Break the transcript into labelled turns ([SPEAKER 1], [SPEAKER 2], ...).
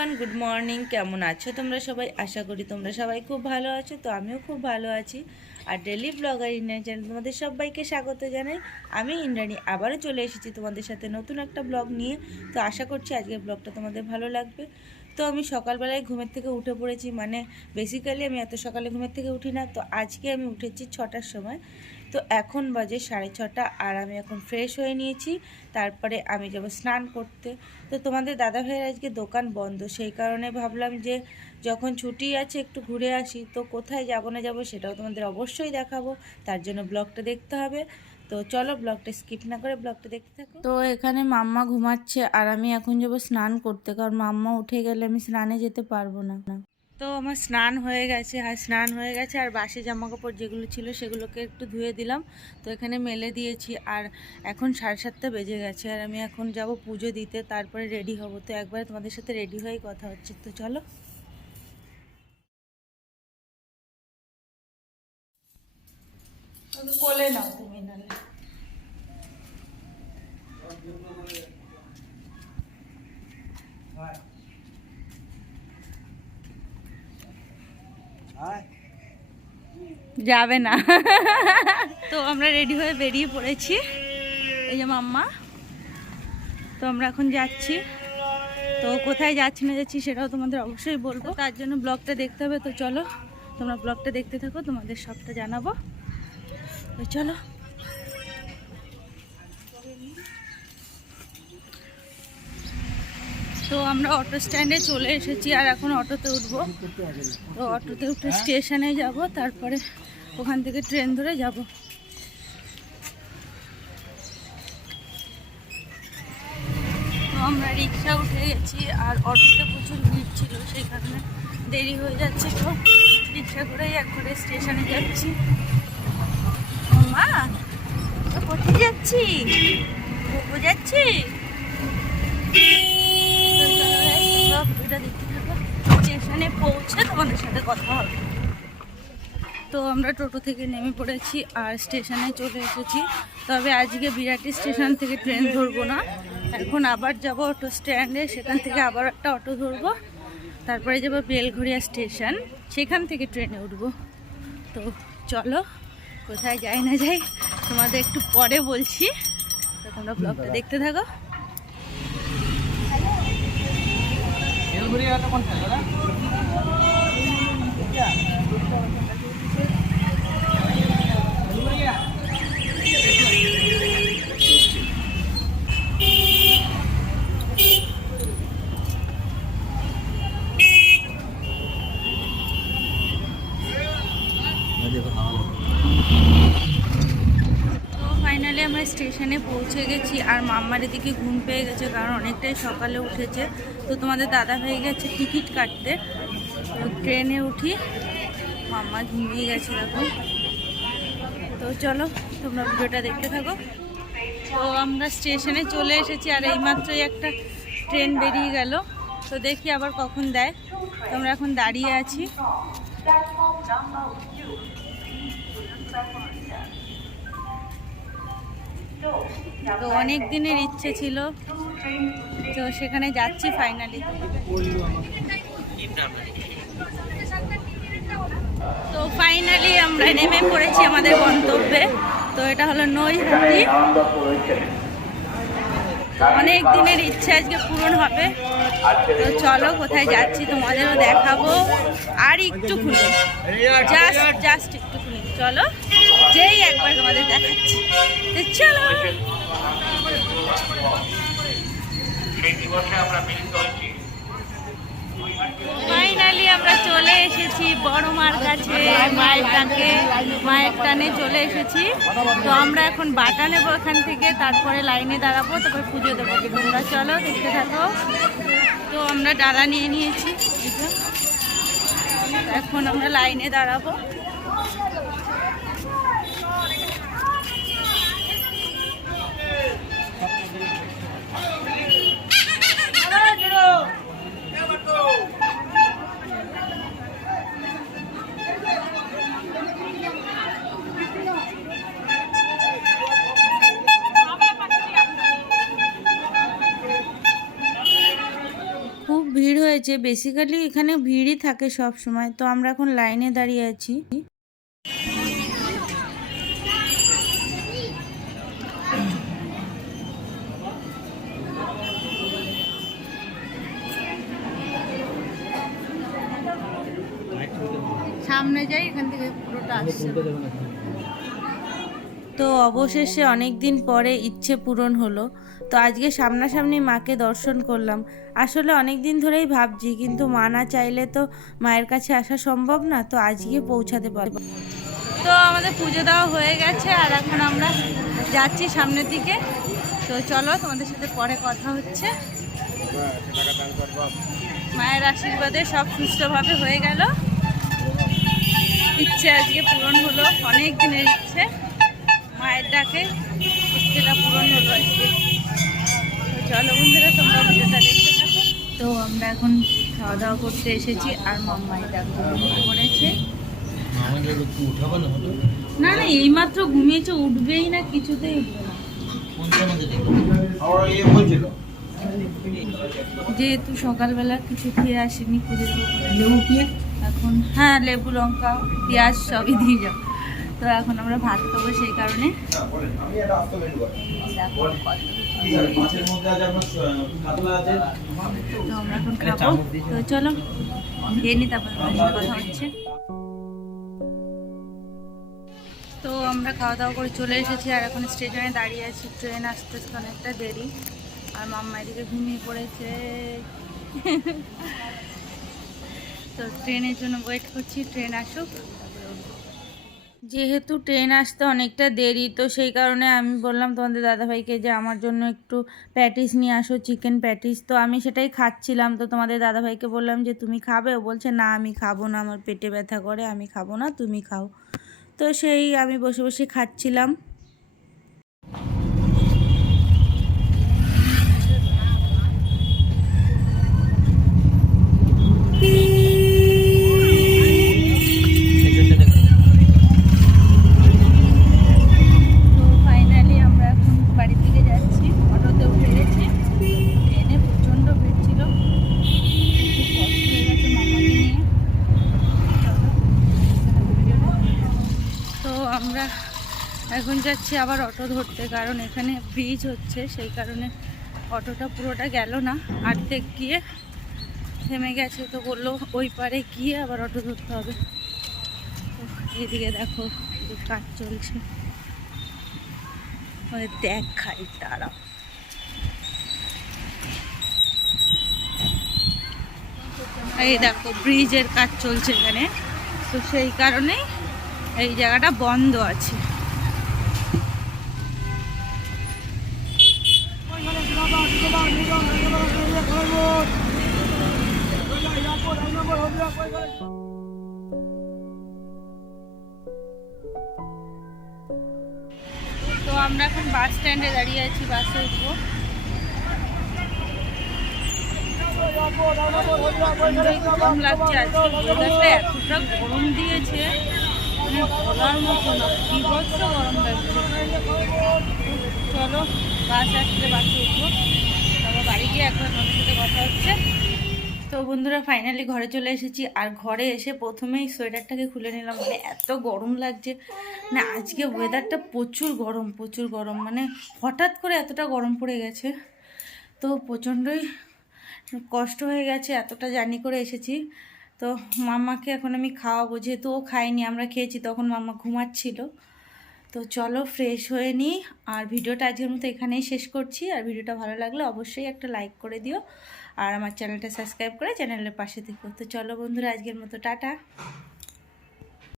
[SPEAKER 1] Everyone good morning কেমন আছো তোমরা সবাই? আশা করি তোমরা সবাই খুব ভালো আছো, তো আমিও খুব ভালো আছি। আর ডেলি ব্লগার ইন্ডিয়ান চ্যানেল তোমাদের সবাইকে স্বাগত জানাই। আমি ইন্দ্রাণী, আবারও চলে এসেছি তোমাদের সাথে নতুন একটা ব্লগ নিয়ে। তো আশা করছি আজকের ব্লগটা তোমাদের ভালো লাগবে। তো আমি সকালবেলায় ঘুমের থেকে উঠে পড়েছি মানে বেসিক্যালি আমি এত সকালে ঘুমের থেকে উঠি না, তো আজকে আমি উঠেছি ছটার সময়। তো এখন বাজে সাড়ে ছটা আর আমি এখন ফ্রেশ হয়ে নিয়েছি। তারপরে আমি যাব স্নান করতে। তো তোমাদের দাদা ভাইয়ের আজকে দোকান বন্ধ। সেই কারণে ভাবলাম যে যখন ছুটি আছে একটু ঘুরে আসি, তো কোথায় যাব না যাব সেটাও তোমাদের অবশ্যই দেখাবো। তার জন্য ব্লগটা দেখতে হবে। তো চলো ব্লগটা স্কিপ না করে ব্লগটা দেখতে থাকো। তো এখানে মাম্মা ঘুমাচ্ছে আর আমি এখন যাব স্নান করতে। কারণ মাম্মা উঠে গেলে আমি স্নানে যেতে পারব না। তো আমার স্নান হয়ে গেছে আর স্নান হয়ে গেছে আর বাসি জামা কাপড় যেগুলো ছিল সেগুলোকে একটু ধুয়ে দিলাম। তো এখানে মেলে দিয়েছি আর এখন সাড়ে সাতটা বেজে গেছে আর আমি এখন যাব পুজো দিতে তারপরে রেডি হব। তো একবারে তোমাদের সাথে রেডি হয়েই কথা হচ্ছে তো চলো। কোলে নাও তুমি নালে যাবে না। তো আমরা রেডি হয়ে বেরিয়ে পড়েছি। এই যে মাম্মা। তো আমরা এখন যাচ্ছি। তো কোথায় যাচ্ছি না যাচ্ছি সেটাও তোমাদের অবশ্যই বলব। তার জন্য ব্লগটা দেখতে হবে। তো চলো, তোমরা ব্লগটা দেখতে থাকো, তোমাদের সবটা জানাব। তো চলো। তো আমরা অটো স্ট্যান্ডে চলে এসেছি আর এখন অটোতে উঠবো। তো অটোতে উঠে স্টেশনে যাব, তারপরে ওখান থেকে ট্রেন ধরে যাব। আমরা রিক্সা উঠে গেছি আর অটোতে প্রচুর ভিড় ছিল সেই কারণে দেরি হয়ে যাচ্ছে তো রিক্সা করেই একবারে স্টেশনে যাচ্ছি। মা কোথায় যাচ্ছি যাচ্ছি ভিডিওটা দেখতে থাকো স্টেশনে পৌঁছে তোমাদের সাথে কথা হবে তো আমরা টোটো থেকে নেমে পড়েছি আর স্টেশনে চলে এসেছি। তবে আজকে বিরাটি স্টেশন থেকে ট্রেন ধরবো না। এখন আবার যাব অটো স্ট্যান্ডে সেখান থেকে আবার একটা অটো ধরবো। তারপরে যাব বেলঘরিয়া স্টেশন সেখান থেকে ট্রেনে উঠবো। তো চলো কোথায় যাই না যাই তোমাদের একটু পরে বলছি। তো তোমরা ব্লগটা দেখতে থাকো। তো ফাইনালি আমরা স্টেশনে পৌঁছে গেছি আর মাম্মার এদিকে ঘুম পেয়ে গেছে কারণ অনেকটাই সকালে উঠেছে। তো তোমাদের দাদা হয়ে গেছে টিকিট কাটতে। ট্রেনে উঠি, মাম্মা ঘুমিয়ে গেছে দেখো। তো চলো, তোমরা ভিডিওটা দেখতে থাকো। তো আমরা স্টেশনে চলে এসেছি আর এইমাত্রই একটা ট্রেন বেরিয়ে গেল। তো দেখি আবার কখন দেয়। তোমরা এখন দাঁড়িয়ে আছি। তো অনেক দিনের ইচ্ছে ছিল। তো সেখানে যাচ্ছি ফাইনালি তো ফাইনালি আমরা নেমে পড়েছি আমাদের গন্তব্যে। তো এটা হলো নৈহাটি। অনেক দিনের ইচ্ছে আজকে পূরণ হবে। তো চলো কোথায় যাচ্ছি তোমাদেরও দেখাবো। আর একটু একটুখানি জাস্ট জাস্ট একটু একটুখানি। চলো যেই একবার তোমাদের দেখাচ্ছি। চলো। ফাইনালি আমরা এসেছি, বড় মার কাছে, মায়ের টানে মায়ের টানে চলে এসেছি। তো আমরা এখন বাটা নেব এখান থেকে, তারপরে লাইনে দাঁড়াবো, তারপরে পুজো দেবো। তোমরা চলো, দেখতে থাকো। তো আমরা ডালা নিয়ে নিয়েছি এখন আমরা লাইনে দাঁড়াবো। ভিড় বেসিক্যালি এখানে ভিড়ই থাকে সব সময়। তো আমরা এখন লাইনে দাঁড়িয়ে আছি। সামনে যাই, এখান থেকে পুরোটা আসছে। তো অবশেষে অনেক দিন পরে ইচ্ছে পূরণ হলো। তো আজকে সামনাসামনি মাকে দর্শন করলাম। আসলে অনেক দিন ধরেই ভাবছি, কিন্তু মা না চাইলে তো মায়ের কাছে আসা সম্ভব না, তো আজকে পৌঁছাতে পারব। তো আমাদের পুজো দেওয়া হয়ে গেছে, আর এখন আমরা যাচ্ছি সামনের দিকে। তো চলো তোমাদের সাথে পরে কথা হচ্ছে। মায়ের আশীর্বাদে সব সুস্থভাবে হয়ে গেল। ইচ্ছে আজকে পূরণ হলো অনেক দিনের ইচ্ছে মায়ের ডাকে ইচ্ছেটা পূরণ হলো আজকে। চলো বন্ধুরা তোমরা ভিডিওটা দেখতে থাকো। তো আমরা এখন খাওয়া দাওয়া করতে এসেছি আর মাম্মাই
[SPEAKER 2] একটু উঠাবো না
[SPEAKER 1] না এইমাত্র ঘুমিয়েছে উঠবেই না কিছুতেই উঠবে না।
[SPEAKER 3] ইয়ে
[SPEAKER 1] যেহেতু সকালবেলা কিছু খেয়ে আসেনি দিয়ে এখন হ্যাঁ লেবু লঙ্কা পেঁয়াজ সবই দিয়ে যাও তো এখন আমরা ভাত খাব সেই কারণে। তো আমরা এখন খাব। তো চলো খেয়ে নি তারপর কথা হচ্ছে। তো আমরা খাওয়া দাওয়া করে চলে এসেছি আর এখন স্টেশনে দাঁড়িয়ে আছি। ট্রেন আসতে আসতে অনেকটা দেরি আর মাম্মা এদিকে ঘুমিয়ে পড়েছে। তো ট্রেনের জন্য ওয়েট করছি ট্রেন আসুক। যেহেতু ট্রেন আসতে অনেকটা দেরি, তো সেই কারণে আমি বললাম তোমাদের দাদাভাইকে যে আমার জন্য একটু প্যাটিস নিয়ে আসো চিকেন প্যাটিস তো আমি সেটাই খাচ্ছিলাম। তো তোমাদের দাদাভাইকে বললাম যে, তুমি খাবে? ও বলছে, না, আমি খাব না। আমার পেটে ব্যথা করে, আমি খাব না, তুমি খাও। তো সেই আমি বসে বসে খাচ্ছিলাম। আমরা এখন যাচ্ছি আবার অটো ধরতে, কারণ এখানে ব্রিজ হচ্ছে, সেই কারণে অটোটা পুরোটা গেল না। আর্ধেক গিয়ে থেমে গেছে, তো বলল ওই পারে গিয়ে আবার অটো ধরতে হবে। এদিকে দেখো কাজ চলছে। ওই দেখাই তারা। এই দেখো ব্রিজের কাজ চলছে এখানে। তো সেই কারণেই এই জায়গাটা বন্ধ আছে। তো আমরা এখন বাস স্ট্যান্ডে দাঁড়িয়ে আছি, বাসে উঠবো। লাগছে আজকে। এতটা গরম দিয়েছে। গরম চলো বাস বাসে উঠবো তারপর বাড়ি গিয়ে এখন হচ্ছে তো বন্ধুরা ফাইনালি ঘরে চলে এসেছি। আর ঘরে এসে প্রথমেই সোয়েটারটাকে খুলে নিলাম। মানে এত গরম লাগছে। না, আজকে ওয়েদারটা প্রচুর গরম প্রচুর গরম। মানে হঠাৎ করে এতটা গরম পড়ে গেছে। তো প্রচণ্ডই কষ্ট হয়ে গেছে, এতটা জার্নি করে এসেছি। তো মামাকে এখন আমি খাওয়াবো, যেহেতু ও খাইনি আমরা খেয়েছি, তখন মামা ঘুমাচ্ছিল। তো চলো ফ্রেশ হয়ে নিই, আর ভিডিওটা আজকের মতো এখানেই শেষ করছি। আর ভিডিওটা ভালো লাগলে অবশ্যই একটা লাইক করে দিও, আর আমার চ্যানেলটা সাবস্ক্রাইব করে চ্যানেলের পাশে থেকো। তো চলো বন্ধুরা, আজকের মতো, টাটা।